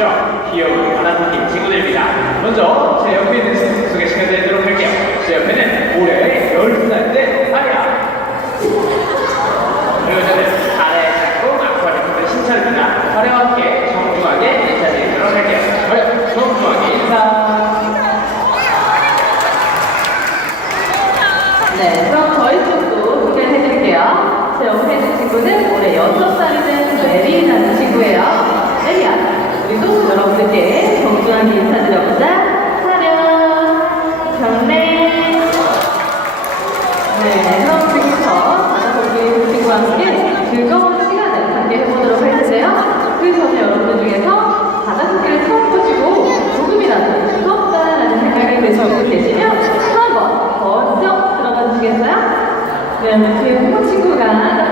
무척 귀여운 바나나팀 친구들입니다. 먼저 제 옆에 있는 친구 소개시켜드리도록 할게요. 제 옆에는 올해 12살 때 아리아. 그리고 저는 아래 작고 아쿠아리움의 신철입니다. 아리와 함께 정중하게 인사드리도록 할게요. 네, 정중하게 인사. 네, 그럼 저희 쪽도 소개해드릴게요. 제 옆에 있는 친구는 올해 6살이 된 메리 우리도 여러분들께 정중하게 인사드려보자. 사령, 경례. 네, 지금부터 바다보기 친구와 함께 즐거운 시간을 함께 해보도록 할 텐데요. 그 전에 여러분들 중에서 바다보기를 처음 보시고 조금이라도 무섭다라는 생각이 드시고 계시면 한번 번쩍 들어가 주시겠어요? 네, 뒤에 친구가